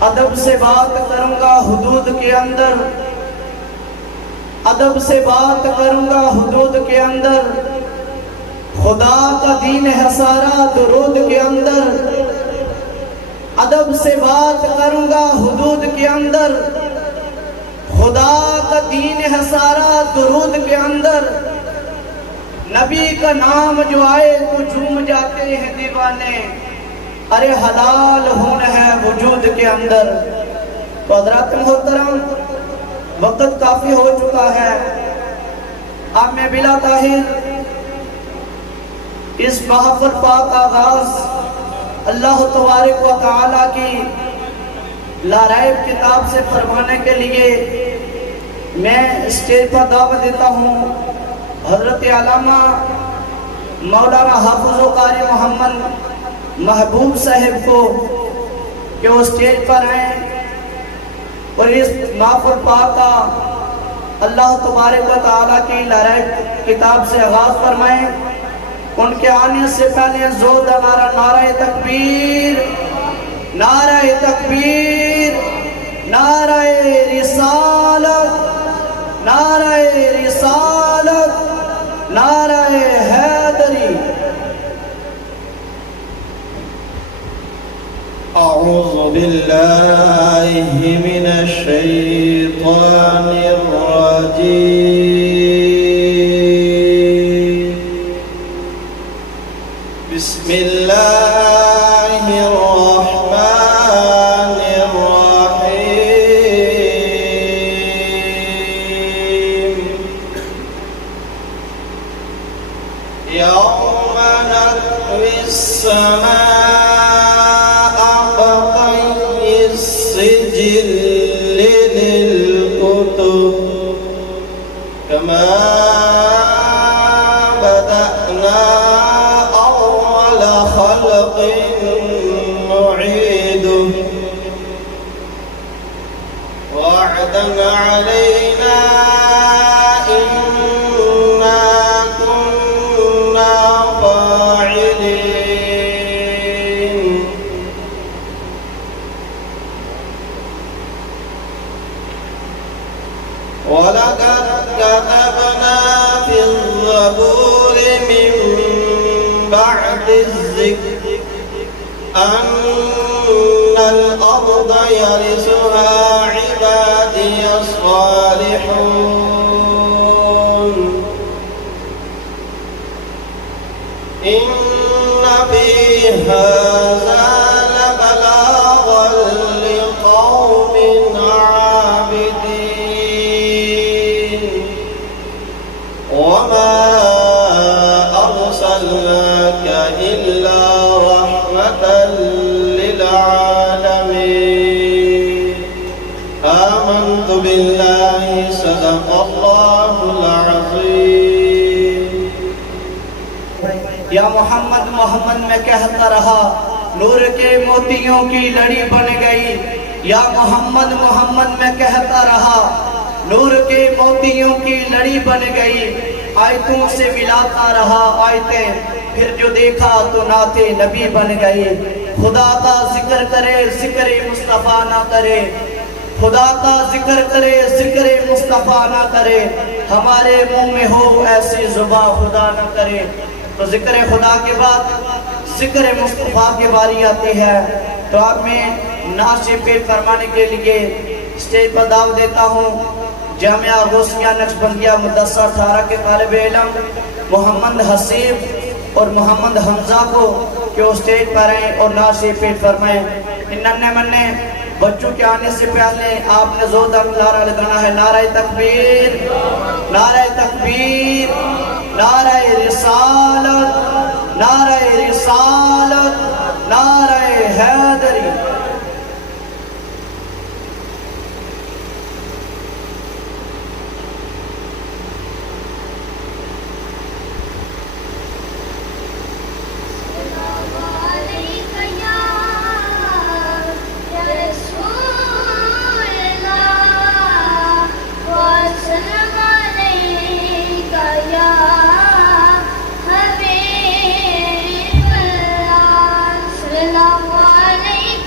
ادب سے بات کروں گا حدود کے اندر، ادب سے بات کروں گا حدود کے اندر، خدا کا دین ہے سارا درود کے اندر، ادب سے بات کروں گا حدود کے اندر، خدا کا دین ہے سارا درود کے اندر، نبی کا نام جو آئے تو جھوم جاتے ہیں دیوانے، ارے حلال ہونا ہے وجود کے اندر۔ تو حضرات محترم، وقت کافی ہو چکا ہے، اب میں بلا تاخیر اس محفل پاک آغاز اللہ تبارک و تعالیٰ کی لاریب کتاب سے فرمانے کے لیے میں اسٹیج پر دعوت دیتا ہوں حضرت علامہ مولانا حافظ و قاری محمد محبوب صاحب کو کہ وہ اسٹیج پر آئیں اور اس محفل پاک کا اللہ تبارک و تعالیٰ کی لاریب کتاب سے آغاز فرمائیں۔ ان کے آنے سے پہلے زوردار نعرہ تکبیر، نعرہ تکبیر، نعرہ رسالت، نعرہ رسالت، نعرہ حیدری۔ اعوذ باللہ من الشیطان الرجیم، بسم اللہ الرحمن الرحیم، یوم نطوی السماء كطي السجل للكتب كما بدأنا أول خلق نعيده وعدا علينا إنا كنا فاعلين۔ وَلَقَدْ كَتَبْنَا فِي الزَّبُورِ مِن بَعْدِ الذِّكْرِ أَنَّ الْأَرْضَ يَرِثُهَا عِبَادِيَ الصَّالِحُونَ إِنَّ فِي هَذَا لَبَلَاغًا لِقَوْمٍ عابدين، وما أرسلناك إلا رحمة للعالمين۔ آمنت بالله صدق الله العظيم۔ یا محمد محمد میں کہتا رہا، نور کے موتیوں کی لڑی بن گئی، یا محمد محمد میں کہتا رہا، نور کے موتیوں کی لڑی بن گئی، آیتوں سے ملاتا رہا آیتیں، پھر جو دیکھا تو نعت نبی بن گئی۔ خدا کا ذکر کرے ذکر مصطفیٰ نہ کرے، خدا کا ذکر کرے ذکر مصطفیٰ نہ کرے، ہمارے منہ میں ہو ایسی زباں خدا نہ کرے۔ تو ذکر خدا کے بعد ذکر مصطفیٰ کے باری آتی ہے، تو آپ میں نعت پیش فرمانے کے لیے اسٹیج پر دعوت دیتا ہوں جامعہ غوثیہ نقشبندیہ مدرسہ 18 کے طالب علم محمد حسیب اور محمد حمزہ کو کہ وہ اسٹیج پر آئیں اور نعت پیش فرمائیں۔ ان ننے منے بچوں کے آنے سے پہلے آپ نے زوردار نعرہ لگانا ہے، نعرہ تکبیر، نعرہ تکبیر، نعرہ رسالت، نعرہ رسالت، نعرہ حیدری۔ السلام علیکم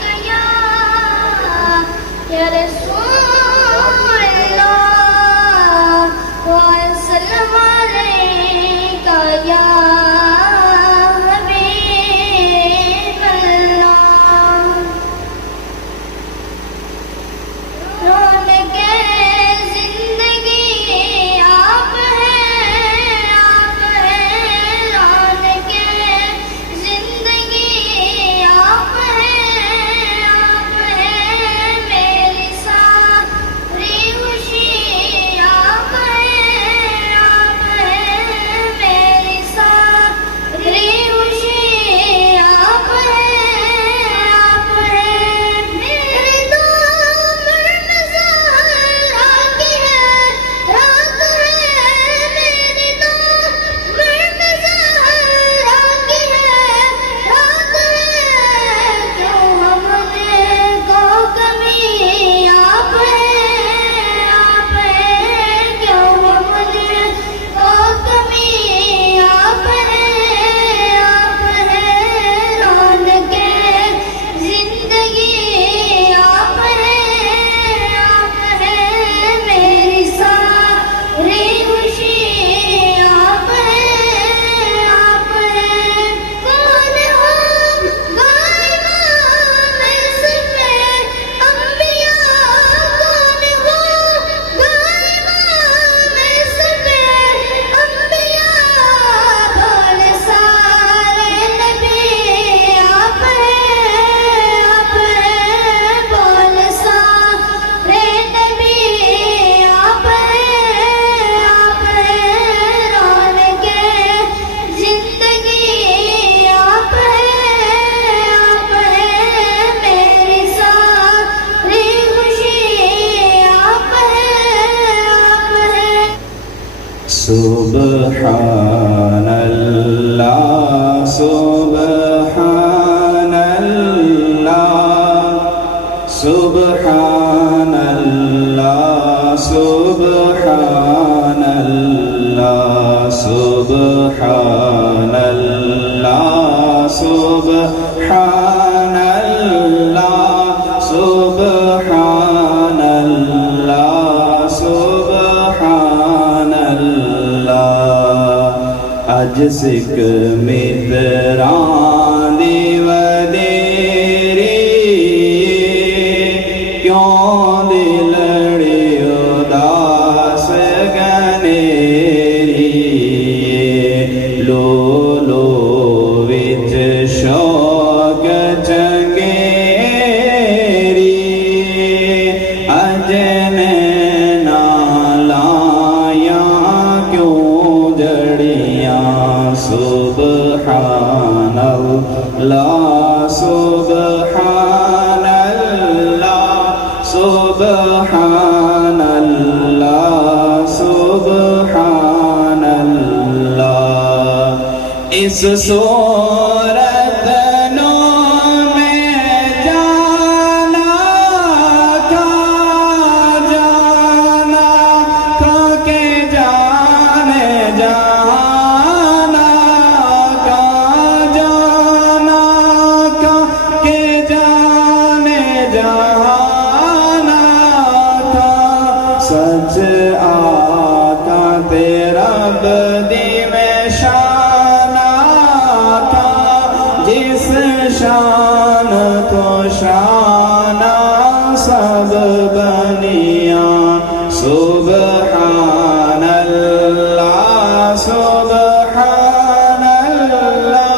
سبحان اللہ سبحان اللہ سبحان اللہ سبحان اللہ سبحان اللہ اج سکھ متران دی ودیری کیوں دلڑی اداس گنیری لو لو وچ شوق چنگیری اج نینا لایاں کیوں جڑیاں سبحان اللہ سبحان اللہ سبحان اللہ سبحان اللہ اس صورت نو میں جانا کا کے جانے جانا کا جانا کا کے جانے جانا کا سچ آقا تیرا بدی میں شانہ کا جس شان کو شانہ سب بنیاں سبحان اللہ سبحان اللہ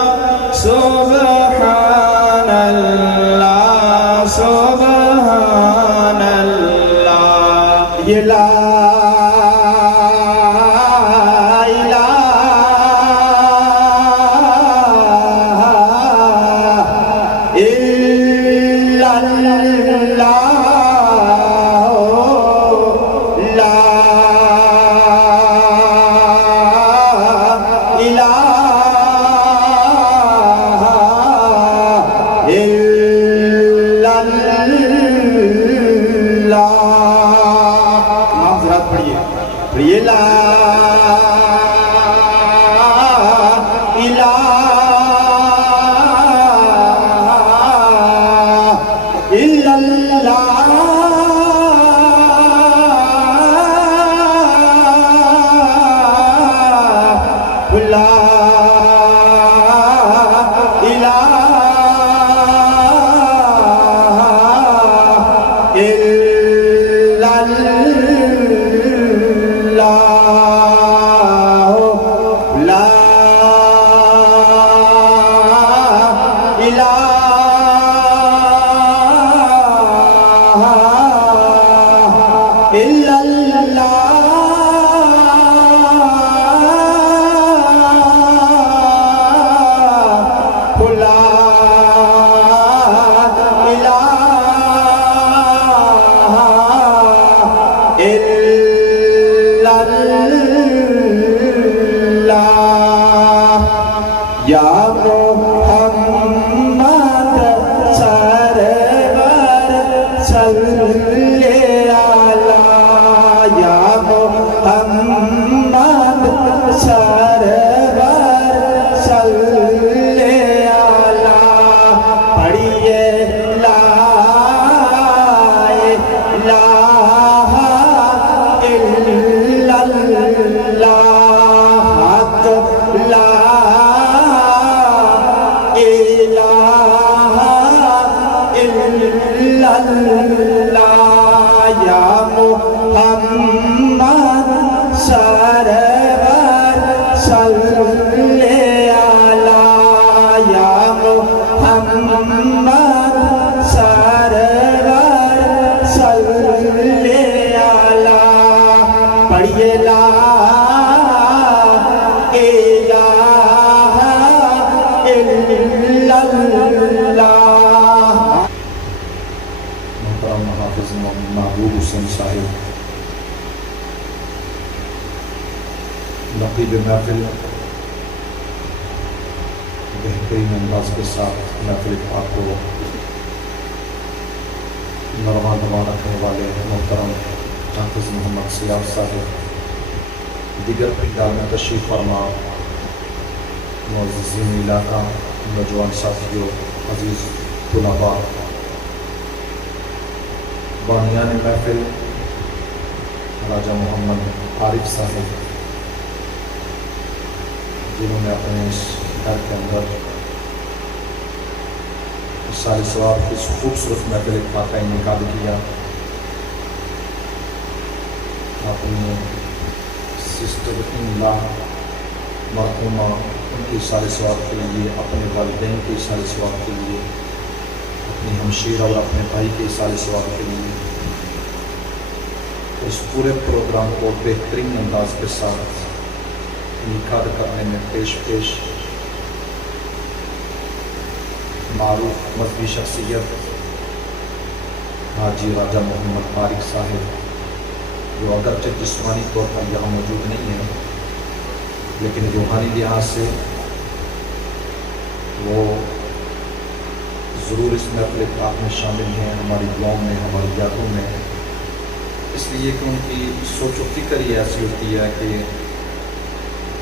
سبحان اللہ سبحان اللہ یہ لا نقیب محفل بہترین انداز کے ساتھ محفل پاک کو نرما نما رکھنے والے محترم حافظ محمد سیاب صاحب، دیگر پنڈال میں تشریف فرما معززین علاقہ، نوجوان ساتھیوں، عزیز طلباء، بانیان محفل راجہ محمد عارف صاحب، جنہوں نے اپنے اس گھر کے اندر سال ثواب کی خوبصورت محفل کا انعقاد کیا، اپنی سسٹر ان لا مرحومہ ان کی سال ثواب کے لیے، اپنے والدین کی سال ثواب کے لیے، اپنی ہمشیرہ اور اپنے بھائی کے سال ثواب کے لیے اس پورے پروگرام کو بہترین انداز کے ساتھ انعقاد کرنے میں پیش معروف مذہبی شخصیت حاجی راجہ محمد طارق صاحب، جو اگرچہ جسمانی طور پر یہاں موجود نہیں ہیں لیکن روحانی لحاظ سے وہ ضرور اس محفل پاک میں شامل ہیں، ہماری دعاؤں میں، ہماری یادوں میں، اس لیے کہ ان کی سوچ و فکر یہ ایسی ہوتی ہے کہ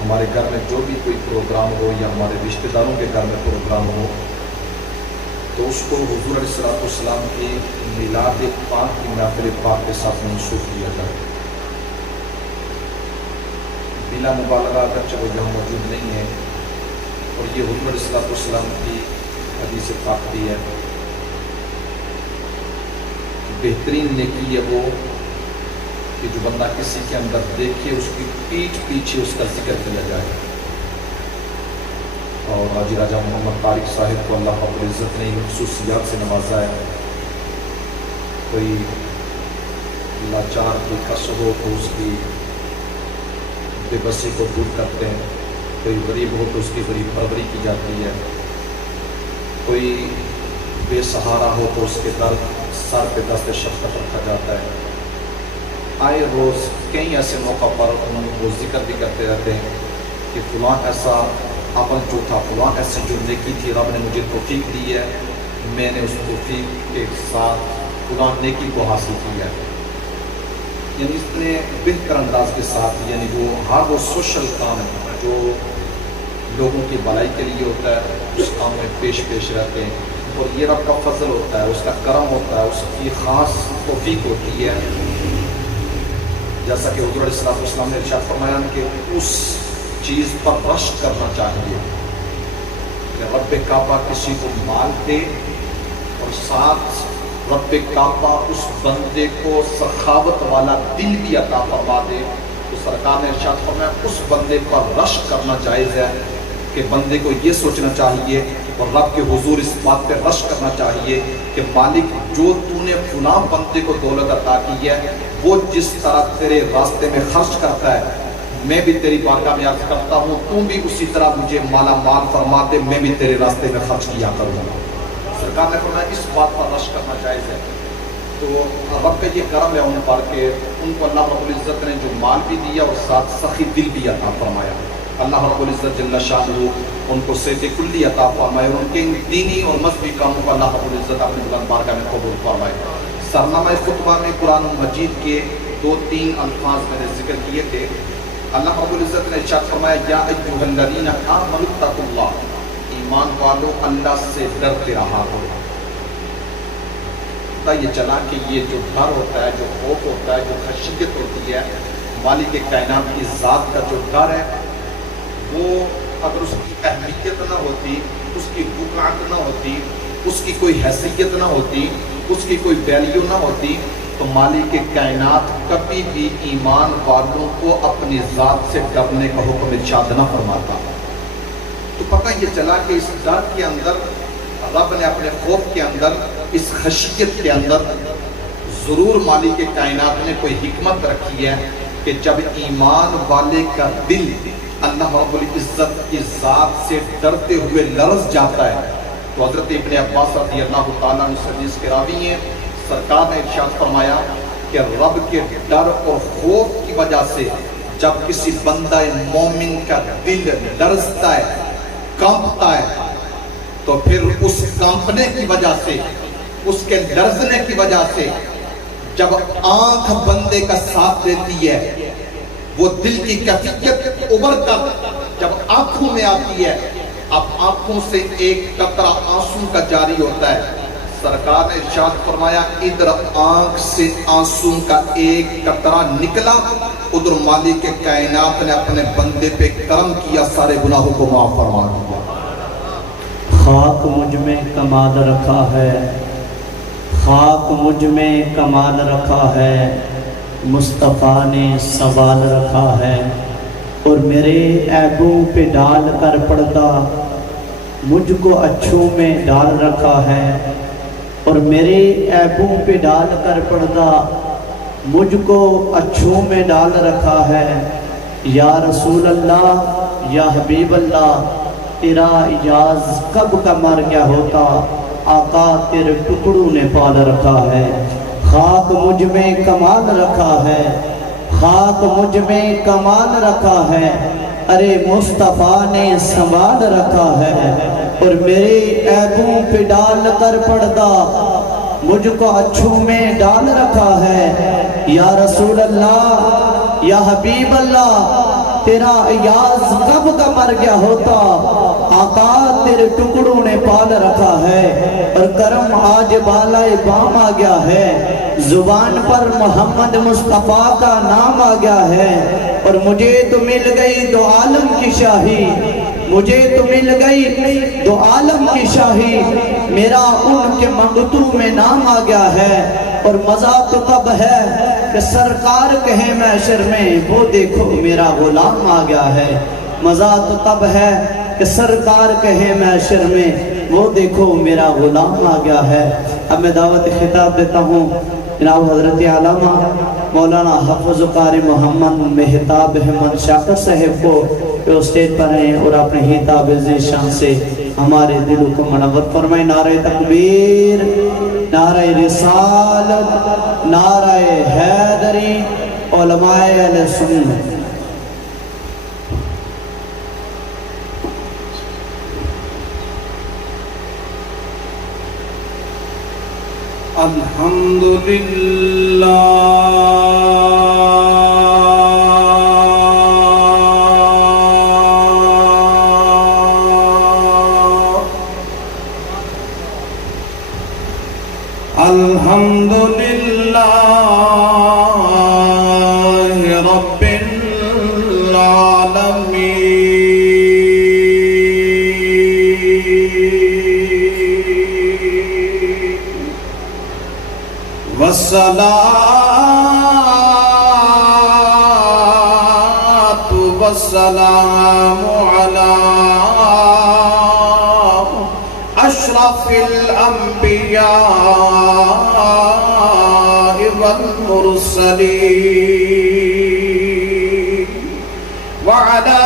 ہمارے گھر میں جو بھی کوئی پروگرام ہو یا ہمارے رشتہ داروں کے گھر میں پروگرام ہو تو اس کو حضور علیہ السلام کی میلاد پاک کی محفل پاک کے ساتھ منسوخ کیا جائے۔ بلا مبالغہ اگرچہ وہ یہاں موجود نہیں ہے، اور یہ حضور علیہ السلام کی حدیث پاک بھی ہے، بہترین نیکی ہے وہ کہ جو بندہ کسی کے اندر دیکھے اس کی پیٹھ پیچھے اس کا ذکر کیا جائے۔ اور حاجی راجہ محمد طارق صاحب کو اللہ رب العزت نے ان خصوصیات سے نوازا ہے، کوئی لاچار کی کسر ہو تو اس کی بے بسی کو دور کرتے ہیں، کوئی غریب ہو تو اس کی غریب پروری کی جاتی ہے، کوئی بے سہارا ہو تو اس کے سر پہ دست شفقت رکھا جاتا ہے۔ آئے روز کئی ایسے موقع پر وہ ذکر بھی کرتے رہتے ہیں کہ فلاں ایسا عمل جو تھا، فلاں ایسی جو نیکی تھی، رب نے مجھے توفیق دی ہے، میں نے اس توفیق کے ساتھ فلاں نیکی کو حاصل کیا ہے۔ یعنی اس نے بہتر انداز کے ساتھ، یعنی وہ سوشل کام ہے جو لوگوں کی بھلائی کے لیے ہوتا ہے، اس کام میں پیش رہتے ہیں، اور یہ رب کا فضل ہوتا ہے، اس کا کرم ہوتا ہے، اس کی خاص توفیق ہوتی ہے۔ جیسا کہ حضور علیہ السلام نے ارشاد فرمایا کہ اس چیز پر رشک کرنا چاہیے کہ رب کعبہ کسی کو مال دے اور ساتھ رب کعبہ اس بندے کو سخاوت والا دل بھی عطا فرما دے، تو سرکار نے ارشاد فرمایا اس بندے پر رشک کرنا جائز ہے کہ بندے کو یہ سوچنا چاہیے اور رب کے حضور اس بات پہ رشک کرنا چاہیے کہ مالک جو تو نے فلاں بندے کو دولت عطا کی ہے، وہ جس طرح تیرے راستے میں خرچ کرتا ہے، میں بھی تیری بارگاہ میں عرض کرتا ہوں تو بھی اسی طرح مجھے مالا مال فرما دے، میں بھی تیرے راستے میں خرچ کیا کروں گا۔ سرکار نے فرمایا اس بات پر رشک کرنا جائز ہے۔ تو رب کا یہ کرم ہے ان پر کہ ان کو اللہ رب العزت نے جو مال بھی دیا اور ساتھ سخی دل بھی عطا فرمایا۔ اللہ رب العزت جل شانہ ان کو صحت کلی عطا فرمائے اور ان کے دینی اور مذہبی کاموں کو اللہ رب العزت اپنی بلند بارگاہ میں قبول فرمائے۔ سرنامہ خطبہ میں قرآن مجید کے 2-3 الفاظ میں نے ذکر کیے تھے۔ اللہ رب العزت نے ارشاد فرمایا یا ایھا الذین آمنوا اتقوا اللہ، ایمان والو اللہ سے ڈرتے رہا کرو۔ پتہ یہ چلا کہ یہ جو ڈر ہوتا ہے، جو خوف ہوتا ہے، جو خشیت ہوتی ہے، مالک کائنات کی ذات کا جو ڈر ہے، وہ اگر اس کی اہمیت نہ ہوتی، اس کی بقعت نہ ہوتی، اس کی کوئی حیثیت نہ ہوتی، اس کی کوئی ویلیو نہ ہوتی، تو مالک کائنات کبھی بھی ایمان والوں کو اپنی ذات سے ڈرنے کا حکم ارشاد نہ فرماتا۔ تو پتہ یہ چلا کہ اس ڈر کے اندر رب نے اپنے خوف کے اندر، اس خشیت کے اندر ضرور مالک کائنات نے کوئی حکمت رکھی ہے کہ جب ایمان والے کا دل اللہ رب العزت کی ذات سے ڈرتے ہوئے لرز جاتا ہے، تو حضرت ابن عباس رضی اللہ تعالیٰ عنہ سے حدیث کے راوی ہیں، سرکار نے ارشاد فرمایا کہ رب کے ڈر اور خوف کی وجہ سے جب کسی بندہ مومن کا دل لرزتا ہے، کانپتا ہے، تو پھر اس کانپنے کی وجہ سے، اس کے لرزنے کی وجہ سے جب آنکھ بندے کا ساتھ دیتی ہے وہ دل کی کیفیت ابھر کر جب آنکھوں میں آتی ہے، اب آنکھوں سے ایک قطرہ آنسو کا جاری ہوتا ہے. سرکار نے ارشاد فرمایا ادھر آنکھ سے آنسو کا ایک قطرہ نکلا، ادھر مالک کائنات نے اپنے بندے پہ کرم کیا، سارے گناہوں کو معاف فرما دیا. خاک مجھ میں کمال رکھا ہے، خاک مجھ میں کمال رکھا ہے، مصطفیٰ نے سوال رکھا ہے، اور میرے عیبوں پہ ڈال کر پردہ مجھ کو اچھوں میں ڈال رکھا ہے، اور میرے عیبوں پہ ڈال کر پردہ مجھ کو اچھوں میں ڈال رکھا ہے. یا رسول اللہ یا حبیب اللہ تیرا اجاز کب کا مر گیا ہوتا، آقا تیرے ٹکڑوں نے پال رکھا ہے. خاک مجھ میں کمال رکھا ہے، خاک مجھ میں کمال رکھا ہے، ارے مصطفیٰ نے سنبھال رکھا ہے، اور میرے عیبوں پہ ڈال کر پردہ مجھ کو اچھوں میں ڈال رکھا ہے. یا رسول اللہ یا حبیب اللہ تیرا ایاز کب کا مر گیا ہوتا، آقا تیرے ٹکڑوں نے پال رکھا ہے، اور کرم آج بالائے بام آ گیا ہے، زبان پر محمد مصطفیٰ کا نام آ گیا ہے، اور مجھے تو مل گئی دو عالم کی شاہی، مجھے تو مل گئی دو عالم کی شاہی، میرا ان کے منگتوں میں نام آ گیا ہے. اور مزہ تو تب ہے کہ سرکار کہے محشر میں وہ دیکھو میرا غلام آ گیا ہے. مزہ تو تب ہے کہ سرکار کہے محشر میں وہ دیکھو میرا غلام آ گیا ہے. اب میں دعوت خطاب دیتا ہوں جناب حضرت علامہ مولانا حافظ قاری محمد مہتاب احمد شاکر صاحب کو جو اسٹیج پر ہیں اور اپنے ہتاب ذیشان سے ہمارے دلوں کو منور فرمائے. نعرہ تکبیر، نعرہ رسالت، نعرہ حیدری، علماء اہل سنت. الحمدللہ الحمدللہ رب العالمین والصلاة والسلام على أشرف الأنبياء والمرسلين وعلى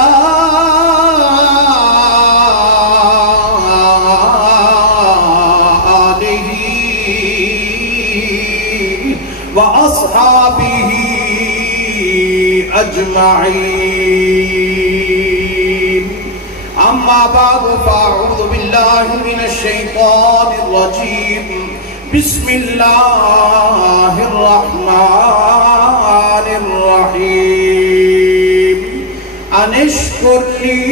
آله وأصحابه أجمعين. أما بعد فأعوذ بالله من الشيطان الرجيم. بسم الله الرحمن الرحيم. أن اشكر لي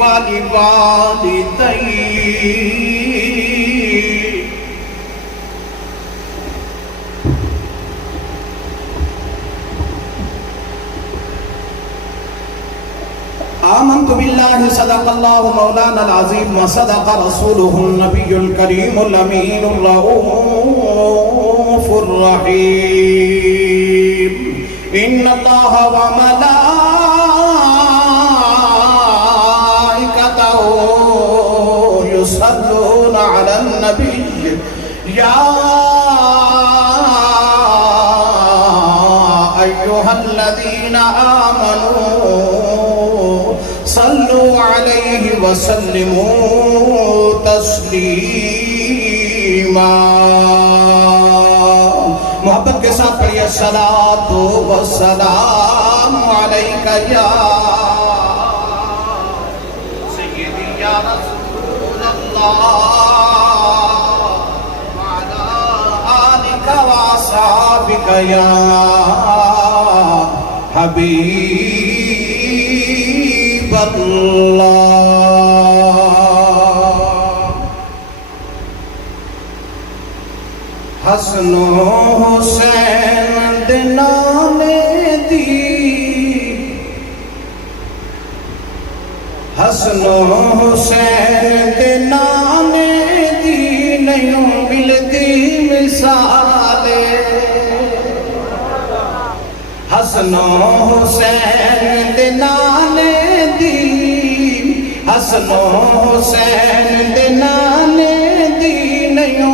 ولوالدي. آمنت بالله صدق الله مولانا العظيم وصدق رسوله النبي الكريم الأمين الرؤوف الرحيم. إن الله وملائكته يصلون على النبي يا أيها الذين آمنوا صلوا عليه وسلموا تسلیما. محبت کے ساتھ پڑھیے الصلاۃ والسلام علیک یا سیدی یا رسول اللہ وعلی آل بك يا حبيب الله حسن و حسین دے نانے دی حسن و حسین دے نانے دی نہیں ملتی مثال حسن و حسین دے نانے دی حسن و حسین دے نانے دی نہیں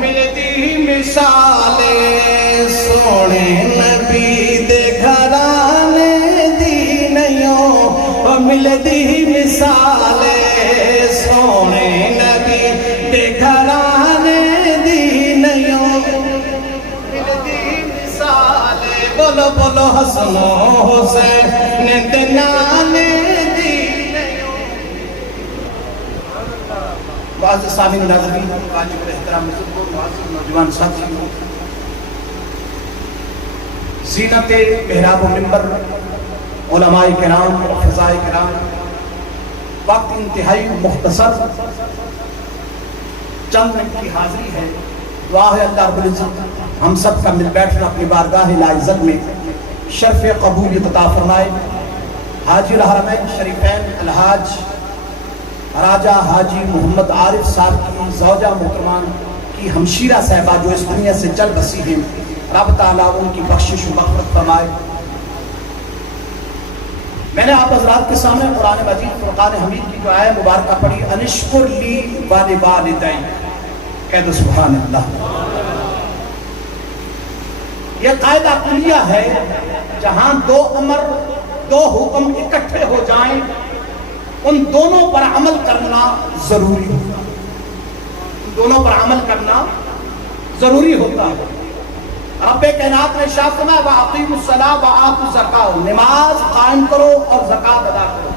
ملتی مثال سونے نبی دے گھرانے دی نہیں ملتی مثال سونے نبی دے گھرانے دی نہیں ملتی مثال بولو بولو حسن و حسین دے نانے دی نہیں بعض سامعین ناظرین واجب الاحترام نوجوان ساتھیوں زینت محراب و منبر علماء کرام حفظاء کرام وقت انتہائی مختصر چند منٹ کی حاضری ہے دعا ہے اللہ رب العزت ہم سب کا مل بیٹھنا اپنی بارگاہ لاعزت میں شرف قبولیت عطا فرمائے حاجی الحرمین شریفین الحاج راجہ حاجی محمد عارف صاحب کی زوجہ محترمان کی ہمشیرہ صاحبہ جو اس دنیا سے چل بسی ہیں رب تعالیٰ ان کی بخشش و مغفرت فرمائے میں نے آپ حضرات کے سامنے قرآن مجید فرقان حمید کی جو آیہ مبارکہ پڑھی انشکر لی والدین کہہ دو سبحان اللہ یہ قاعدہ کلیہ ہے جہاں دو امر دو حکم اکٹھے ہو جائیں ان دونوں پر عمل کرنا ضروری ہوتا ہے ان دونوں پر عمل کرنا ضروری ہوتا ہے رب کائنات نے ارشاد فرمایا وَأَقِیمُوا الصَّلَاةَ وَآتُوا الزَّکَاةَ نماز قائم کرو اور زکوٰۃ ادا کرو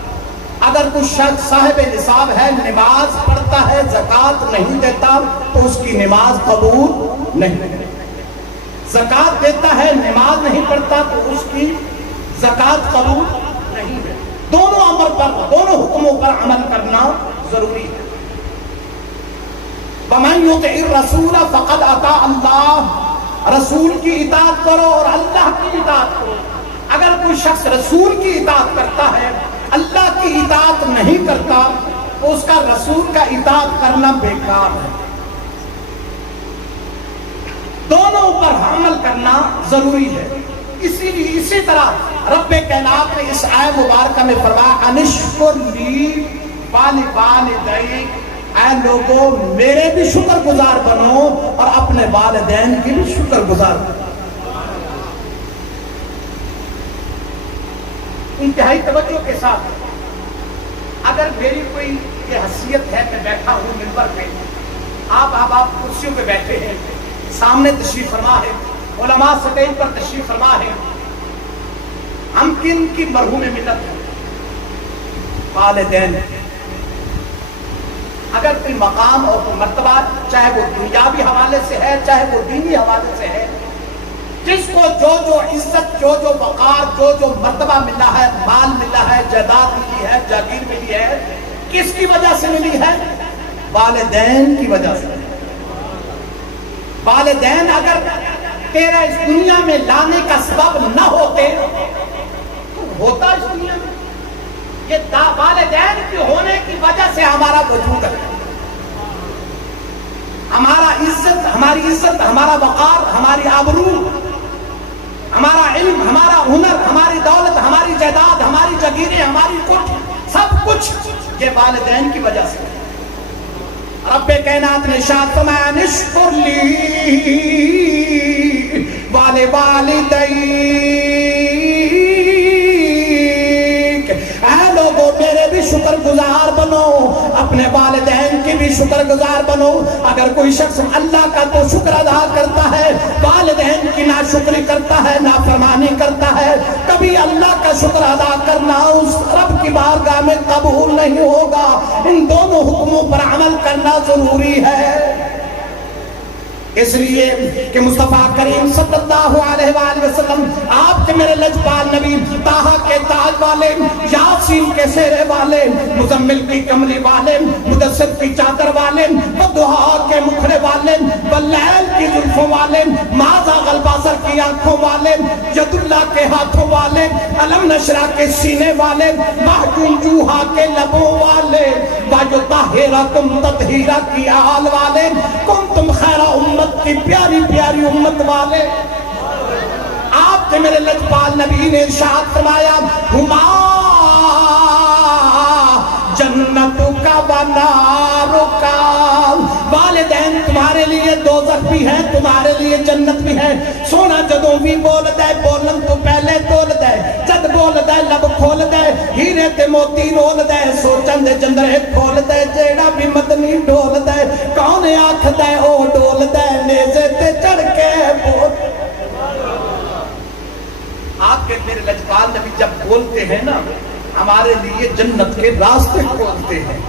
اگر کوئی شخص صاحب نصاب ہے نماز پڑھتا ہے زکوٰۃ نہیں دیتا تو اس کی نماز قبول نہیں زکوٰۃ دیتا ہے نماز نہیں پڑھتا تو اس کی زکوٰۃ قبول نہیں ہے دونوں امر پر دونوں حکموں پر عمل کرنا ضروری ہے وَمَن يُطِعِ الرَّسُولَ فَقَدْ أَطَاعَ اللَّهَ رسول کی اطاعت کرو اور اللہ کی اطاعت کرو اگر کوئی شخص رسول کی اطاعت کرتا ہے اللہ کی اطاعت نہیں کرتا تو اس کا رسول کا اطاعت کرنا بیکار ہے دونوں پر عمل کرنا ضروری ہے اسی طرح رب کائنات نے اس آیہ مبارکہ میں فرمایا انشکر لی والدیک اے لوگوں میرے بھی شکر گزار بنو اور اپنے والدین کی بھی شکر گزار بنو انتہائی توجہ کے ساتھ اگر میری کوئی یہ حیثیت ہے میں بیٹھا ہوں منبر پہ آپ کرسیوں پہ بیٹھے ہیں سامنے تشریف فرما ہے علماء سطح پر تشریف فرما ہے ہم کن کی مرحوم ملت ہیں والدین اگر کوئی مقام اور کوئی مرتبہ چاہے وہ دنیاوی حوالے سے ہے چاہے وہ دینی حوالے سے ہے جس کو جو عزت جو وقار جو مرتبہ ملا ہے مال ملا ہے جائیداد ملی ہے جاگیر ملی ہے کس کی وجہ سے ملی ہے والدین کی وجہ سے والدین اگر تیرا اس دنیا میں لانے کا سبب نہ ہوتے تو ہوتا اس دنیا میں یہ والدین کے ہونے کی وجہ سے ہمارا وجود ہے ہماری عزت ہمارا وقار ہماری آبرو ہمارا علم ہمارا ہنر ہماری دولت ہماری جائیداد ہماری جگیریں ہماری کچھ سب کچھ یہ والدین کی وجہ سے رب کائنات نے ارشاد فرمایا نشکر لی والدیک اے لوگوں میرے بھی شکر گزار بنو اپنے والدین کی بھی شکر گزار بنو اگر کوئی شخص اللہ کا تو شکر ادا کرتا ہے والدین کی ناشکری کرتا ہے نافرمانی کرتا ہے کبھی اللہ کا شکر ادا کرنا اس رب کی بارگاہ میں قبول نہیں ہوگا ان دونوں حکموں پر عمل کرنا ضروری ہے اس لیے کہ مصطفیٰ کریم صلی اللہ علیہ وآلہ وسلم آپ کے میرے لجپال نبی طٰہٰ کے تاج والے، یاسین کے سہرے والے، مزمل کی کملی والے، مدثر کی چادر والے، والضحیٰ کے مکھڑے والے، واللیل کی زلفوں والے، ما زاغ البصر کی آنکھوں والے، ید اللہ کے ہاتھوں والے، علم نشرہ کے سینے والے، محجوم جوہا کے لبوں والے، وَيُطَهِّرَكُمْ تَطْهِيرًا کی آل والے، کنتم خیر امت کی پیاری پیاری امت والے۔ آپ کے میرے لجپال نبی نے ارشاد فرمایا ہما جنتک و نارک، والدین تمہارے لیے دوزخ بھی ہے، تمہارے لیے جنت بھی ہے۔ سونا جدوں بھی بول دے بولن تو پہلے تول دے، جد بول دے لب کھول دے، ہیرے تے موتی رول دے، سوچن دے جندرے کھول دے، جیڑا بھی مدنی ڈول دے، کون آنکھ دے او ڈول دے، نیزے تے چڑھ کے بول۔ آپ کے میرے لجپال نبی جب بولتے ہیں نا، ہمارے لیے جنت کے راستے کھولتے ہیں۔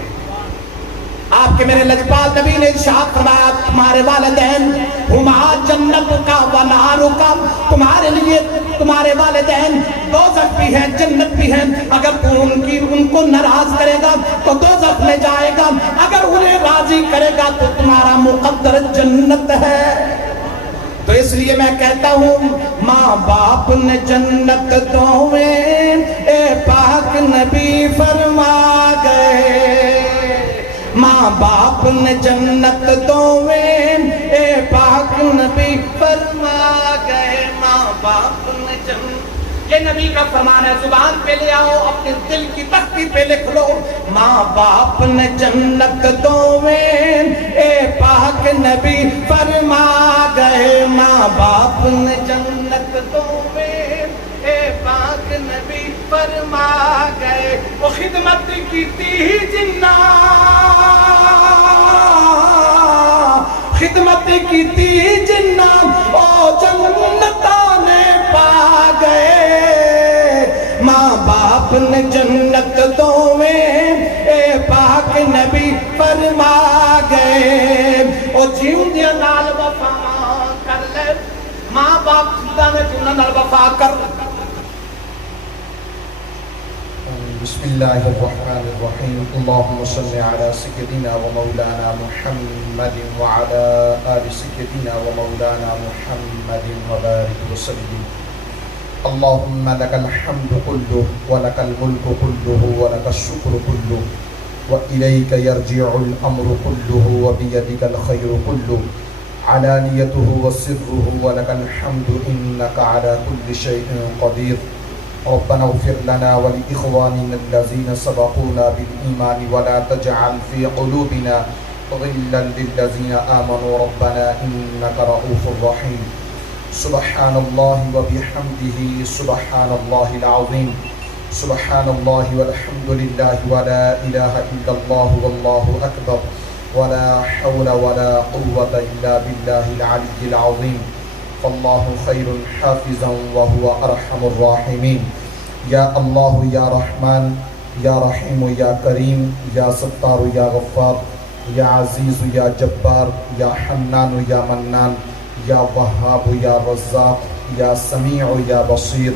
آپ کے میرے لجپال نبی نے ارشاد فرمایا تمہارے والدین ہما جنت کا و نارک، تمہارے لیے تمہارے والدین دوزخ بھی ہے جنت بھی ہے۔ اگر تو ان کو ناراض کرے گا تو دوزخ میں جائے گا، اگر انہیں راضی کرے گا تو تمہارا مقدر جنت ہے۔ تو اس لیے میں کہتا ہوں ماں باپ نے جنت دوویں اے پاک نبی فرما گئے، ماں باپ نے جنت دوویں اے پاک نبی فرما گئے، ماں باپ نے جنت۔ یہ نبی کا فرمان ہے، زبان پہ لے آؤ، اپنے دل کی تختی پہ لکھ لو، ماں باپ نے جنت دوویں اے پاک نبی فرما گئے، ماں باپ نے جنت دوویں اے پاک نبی فرما گئے۔ وہ خدمت کیتی جنہ، خدمت کیتی جنہ او جنتاں نے پا گئے، ماں باپ نے جنت دوویں اے پاک نبی فرما گئے۔ او جیوندیاں نال وفا کر لے، ماں باپ خدا نے تُنہاں نال وفا کر۔ بسم اللہ الرحمن الرحیم، اللہم صلی علی سیدنا و مولانا محمد وعلی آل سیدنا و مولانا محمد وبارک وسلم۔ اللہم لک الحمد کلہ ولک الملک کلہ ولک الشکر کلہ وإلیک یرجع الامر کلہ وبیدک الخیر کلہ علانیتہ وسرہ ولک الحمد انک علی کل شیء قدیر۔ ربنا اغفر لنا ولإخواننا الذين سبقونا بالإيمان ولا تجعل في قلوبنا غلا للذين آمنوا ربنا إنك رؤوف رحيم۔ سبحان الله وبحمده سبحان الله العظيم، سبحان الله والحمد لله ولا إله إلا الله والله أكبر ولا حول ولا قوة إلا بالله العلي العظيم۔ فاللہ خیر حافظا وهو ارحم الراحمین۔ یا اللہ یا رحمان یا رحیم یا کریم یا ستار یا غفار یا عزیز یا جبار یا حنان یا منان یا وہاب یا رزاق یا سمیع یا بصیر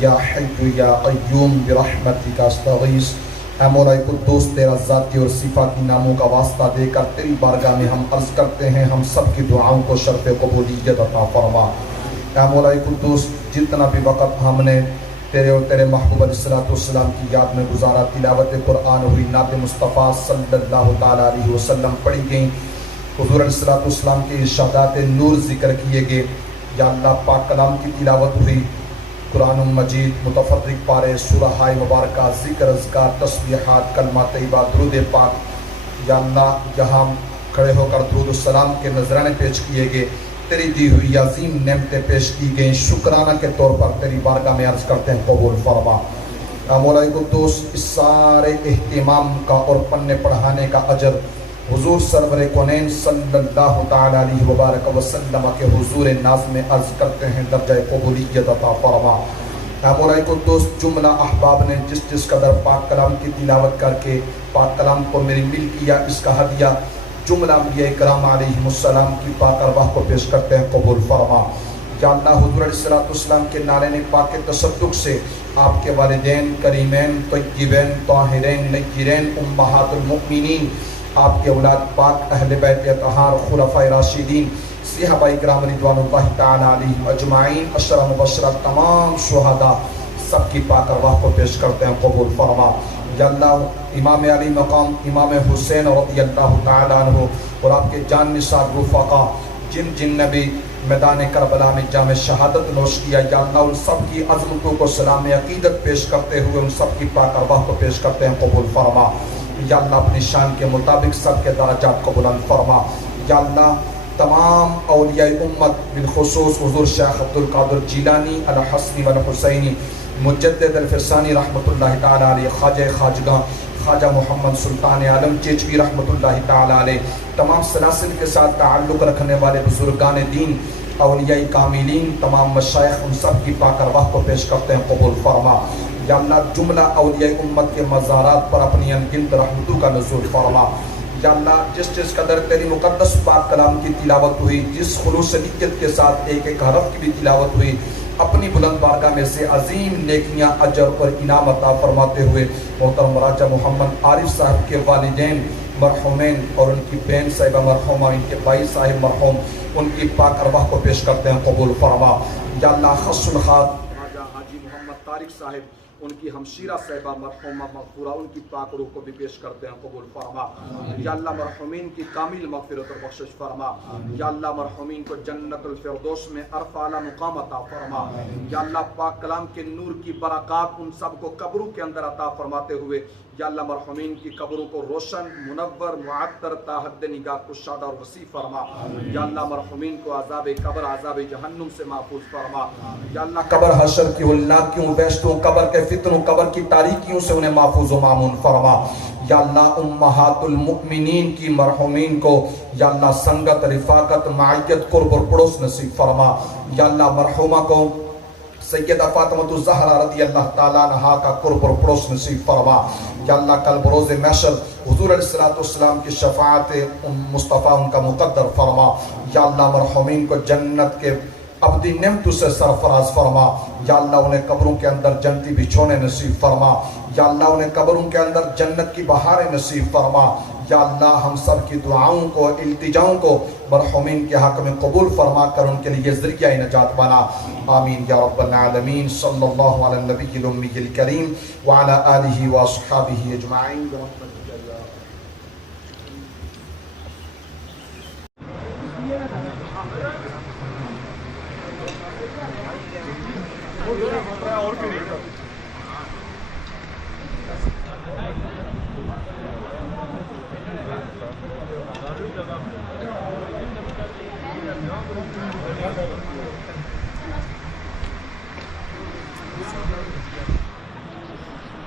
یا حی یا قیوم برحمتک استغیث۔ اے مولا قدوس، تیرا ذاتی اور صفاتی ناموں کا واسطہ دے کر تیری بارگاہ میں ہم عرض کرتے ہیں، ہم سب کی دعاؤں کو شرف قبولیت عطا فرما۔ اے مولا قدوس، جتنا بھی وقت ہم نے تیرے اور تیرے محبوب علیہ السلام کی یاد میں گزارا، تلاوت قرآن ہوئی، نعت مصطفیٰ صلی اللہ تعالیٰ علیہ وسلم پڑھی گئیں، حضور علیہ السلام کے ارشادات نور ذکر کیے گئے، یا اللہ پاک کلام کی تلاوت ہوئی، قرآن مجید متفرق پارے، سورہ مبارکہ، ذکر اذکار، تسبیحات، کلمہ طیبہ، درود پاک، یا اللہ یہاں کھڑے ہو کر درود السلام کے نذرانے پیش کیے گئے، تیری دی ہوئی عظیم نعمتیں پیش کی گئیں، شکرانہ کے طور پر تیری بارگاہ میں عرض کرتے ہیں قبول فرما۔ مولا قدوس، اس سارے اہتمام کا اور پنے پڑھانے کا اجر حضور سرور کونین صلی اللہ تعالیٰ علیہ وبارک وسلم کے حضور ناز میں عرض کرتے ہیں درجہ قبولیت عطا فرما۔ مولا قدوس، جملہ احباب نے جس قدر پاک کلام کی تلاوت کر کے پاک کلام کو میری مل کیا، اس کا ہدیہ جملہ انبیاء کرام علیہم کی پاک ارواح کو پیش کرتے ہیں، قبول فرما۔ یا اللہ حضور علیہ السلام کے نالین پاک تصدق سے آپ کے والدین کریمین طیبین طاہرین نیرین امہات المؤمنین، آپ کے اولاد پاک اہل بیت اطہار خلفائے راشدین صحابہ کرام رضوان اللہ تعالی علیہم اجمعین، عشرہ مبشرہ تمام شہداء سب کی پاک ارواح کو پیش کرتے ہیں، قبول فرما۔ یا اللہ امام علی مقام امام حسین رضی اللہ تعالی عنہ اور آپ کے جان نثار رفقا جن نے بھی میدان کربلا میں جام شہادت نوش کیا، یا اللہ ان سب کی عظمتوں کو سلام عقیدت پیش کرتے ہوئے ان سب کی پاک ارواح کو پیش کرتے ہیں، قبول فرما۔ یا اللہ اپنی شان کے مطابق سب کے درجات کو بلند فرما۔ یا اللہ تمام اولیاء امت بالخصوص حضور شیخ عبدالقادر جیلانی الحسنی والحسینی مجدد الفسانی رحمۃ اللہ تعالی علیہ، خواجہ خواجگاں خواجہ محمد سلطان عالم چیچوی رحمۃ اللہ تعالی علیہ، تمام سلاسل کے ساتھ تعلق رکھنے والے بزرگان دین اولیاء کاملین، تمام مشائخ ان سب کی پاک ارواح کو پیش کرتے ہیں، قبول فرما۔ یا اللہ جملہ اولیاء امت کے مزارات پر اپنی انگنت رحمتوں کا نزول فرما۔ یا اللہ جس قدر تیری مقدس پاک کلام کی تلاوت ہوئی، جس خلوص نیت کے ساتھ ایک ایک حرف کی بھی تلاوت ہوئی، اپنی بلند بارگاہ میں سے عظیم نیکیاں اجر اور انعام عطا فرماتے ہوئے محترم راجہ محمد عارف صاحب کے والدین مرحومین اور ان کی بہن صاحبہ مرحومہ، ان کے بھائی صاحب مرحوم، ان کی پاک ارواح کو پیش کرتے ہیں، قبول فرما۔ یا اللہ خص الخاص راجہ حاجی محمد طارق صاحب، ان کی ہمشیرہ صاحبہ مرحومہ مغفورہ، ان کی پاک روح کو بھی پیش کرتے ہیں، قبول فرما۔ یا اللہ مرحومین کی کامل مغفرت اور بخشش فرما۔ یا اللہ مرحومین کو جنت الفردوس میں ارفع اعلی مقام عطا فرما۔ یا اللہ پاک کلام کے نور کی برکات ان سب کو قبروں کے اندر عطا فرماتے ہوئے یا اللہ مرحومین کی قبروں کو روشن منور معطر تا حد نگاہ کشادہ اور وسیع فرما۔ یا اللہ مرحومین کو عذاب قبر عذاب جہنم سے محفوظ فرما۔ یا اللہ قبر حشر کی ہولناکیوں بیشتوں قبر کے فتنوں قبر کی تاریکیوں سے انہیں محفوظ و مامون فرما۔ یا اللہ امہات المؤمنین کی مرحومین کو یا اللہ سنگت رفاقت معیت قرب اور پڑوس نصیب فرما۔ یا اللہ مرحومہ کو سیدہ فاطمہ الزہرا رضی اللہ تعالیٰ عنہا کا قرب اور پڑوس نصیب فرما۔ یا اللہ کل بروز محشر حضور علیہ السلام کی شفاعت مصطفیٰ ان کا مقدر فرما۔ یا اللہ مرحومین کو جنت کے ابدی نعمتوں سے سرفراز فرما۔ یا اللہ انہیں قبروں کے اندر جنتی بچھونے نصیب فرما۔ یا اللہ انہیں قبروں کے اندر جنت کی بہاریں نصیب فرما۔ یا اللہ ہم سب کی دعاؤں کو التجاؤں کو مرحومین کے حق میں قبول فرما کر ان کے لیے ذریعہ نجات بنا، آمین یا رب العالمین۔ صلی اللہ علی النبی الامی الکریم وعلی آلہ واصحابہ اجمعین۔